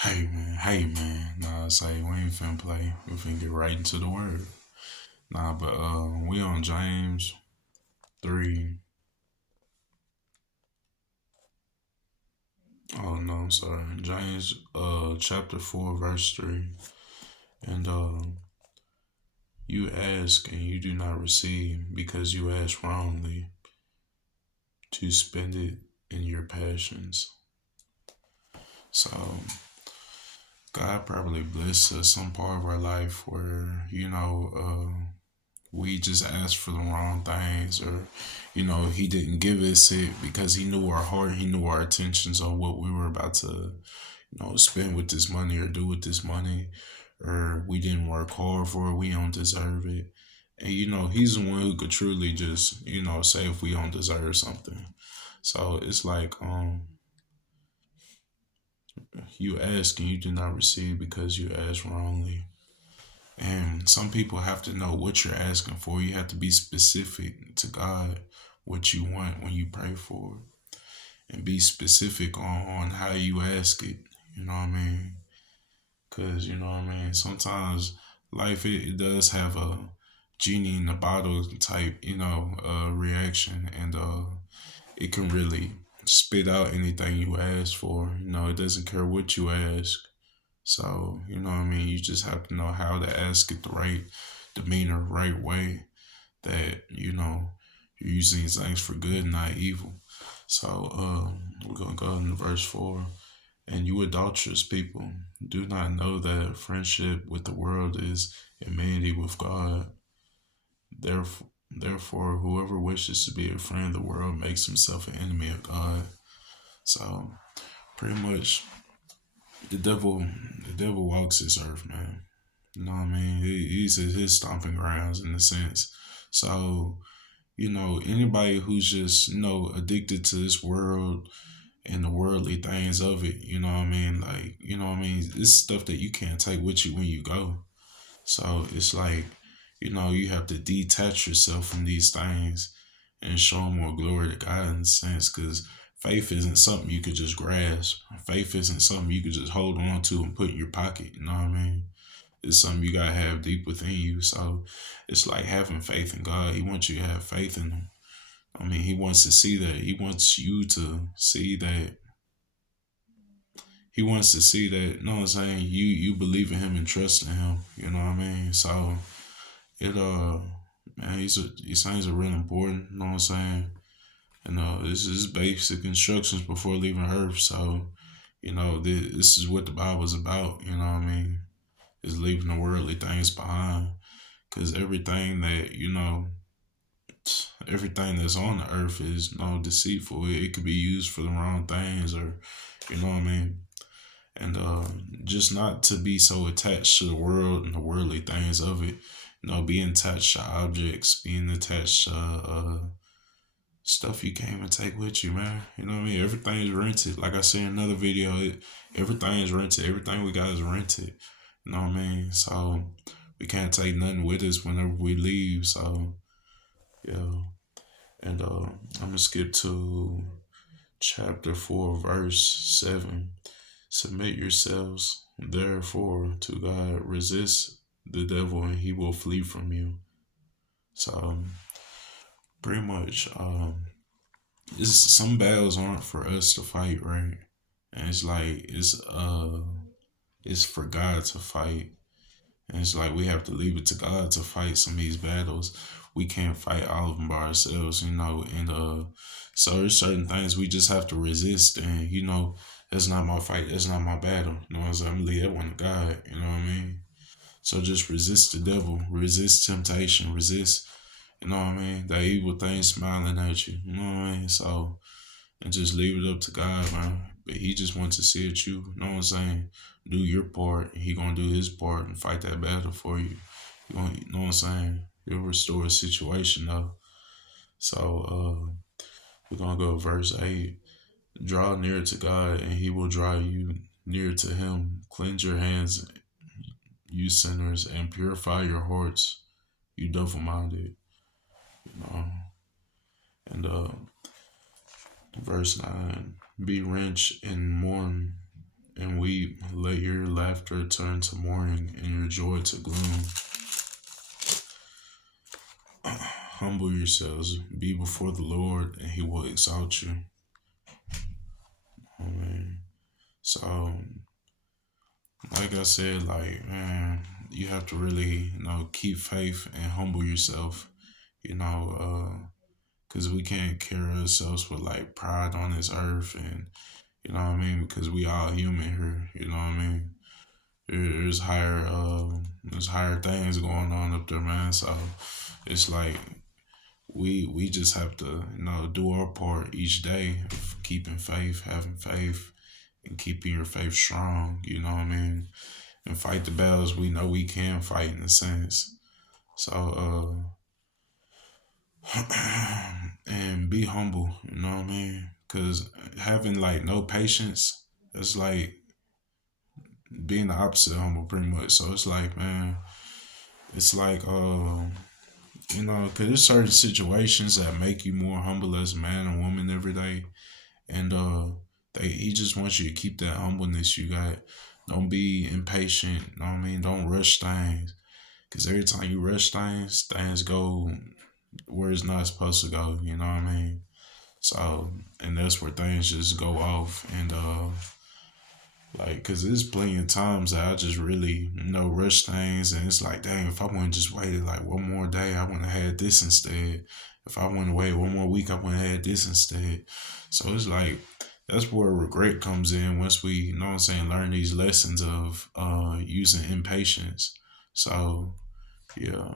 Hey man. Nah, it's like we ain't finna play. We finna get right into the word. Nah, but we on James 3. Oh no, I'm sorry. James chapter 4 verse 3. And you ask and you do not receive because you ask wrongly to spend it in your passions. So God probably blessed us some part of our life where, we just asked for the wrong things, or he didn't give us it because he knew our heart, he knew our intentions on what we were about to spend with this money or do with this money, or we didn't work hard for it, we don't deserve it. And he's the one who could truly just say if we don't deserve something. So it's like you ask and you do not receive because you ask wrongly. And some people have to know what you're asking for. You have to be specific to God what you want when you pray for it. And be specific on how you ask it. You know what I mean? Because, sometimes life, it does have a genie in the bottle type, reaction. And it can really spit out anything you ask for. It doesn't care what you ask. So, you just have to know how to ask it the right demeanor, right way that, you're using these things for good, not evil. So, we're going to go into verse 4. And you adulterous people, do not know that friendship with the world is enmity with God. Therefore, whoever wishes to be a friend of the world makes himself an enemy of God. So, pretty much, the devil, the devil walks this earth, man. You know what I mean? He's at his stomping grounds in a sense. So, anybody who's just, addicted to this world and the worldly things of it, you know what I mean? Like, it's stuff that you can't take with you when you go. So it's like, you have to detach yourself from these things and show more glory to God in a sense, because faith isn't something you could just grasp. Faith isn't something you could just hold on to and put in your pocket. You know what I mean? It's something you gotta have deep within you. So it's like having faith in God. He wants you to have faith in Him. I mean, He wants to see that. He wants you to see that. He wants to see that. You know what I'm saying? You believe in Him and trust in Him. You know what I mean? So it man, these things are really important. You know what I'm saying? And this is basic instructions before leaving Earth. So this is what the Bible is about. You know what I mean? Is leaving the worldly things behind. Because everything that's on the earth is deceitful. It could be used for the wrong things, or you know what I mean. And just not to be so attached to the world and the worldly things of it. Being attached to objects, being attached to stuff you can't even take with you, man. You know what I mean? Everything is rented. Like I said in another video, everything is rented. Everything we got is rented. You know what I mean? So we can't take nothing with us whenever we leave. So yeah. And I'm gonna skip to chapter 4, verse 7. Submit yourselves therefore to God. Resist the devil and he will flee from you. So pretty much it's some battles aren't for us to fight, right? And it's like it's for God to fight. And it's like we have to leave it to God to fight some of these battles. We can't fight all of them by ourselves, and so there's certain things we just have to resist. And that's not my fight, that's not my battle. You know what I'm saying? I'm gonna leave that one to God, you know what I mean? So just resist the devil, resist temptation, resist, what I mean, that evil thing smiling at you. You know what I mean? So and just leave it up to God, man. But He just wants to see it you. You know what I'm saying? Do your part, and He gonna do His part and fight that battle for you. You know what I'm saying? He'll restore a situation though. So we're gonna go verse 8. Draw near to God, and He will draw you near to Him. Cleanse your hands, you sinners, and purify your hearts, you double-minded. You know, and verse 9. Be rich and mourn and weep. Let your laughter turn to mourning and your joy to gloom. Humble yourselves, be before the Lord, and He will exalt you. Amen. So, like I said, like man, you have to really, keep faith and humble yourself. You know, because we can't carry ourselves with like pride on this earth, and you know what I mean. Because we all human here. You know what I mean. There's higher things going on up there, man. So it's like we just have to do our part each day of keeping faith, having faith, and keeping your faith strong. You know what I mean, and fight the battles we know we can fight in a sense. So and be humble. You know what I mean, because having like no patience, it's like being the opposite of humble, pretty much. So it's like, man, it's like because there's certain situations that make you more humble as a man and woman every day, and he just wants you to keep that humbleness you got. Don't be impatient. You know what I mean? Don't rush things, because every time you rush things, things go where it's not supposed to go. You know what I mean? So, and that's where things just go off, and like, cause there's plenty of times that I just really, rush things, and it's like, dang, if I would have just waited like one more day, I would have had this instead. If I would have waited one more week, I would have had this instead. So it's like that's where regret comes in once we, what I'm saying, learn these lessons of using impatience. So yeah.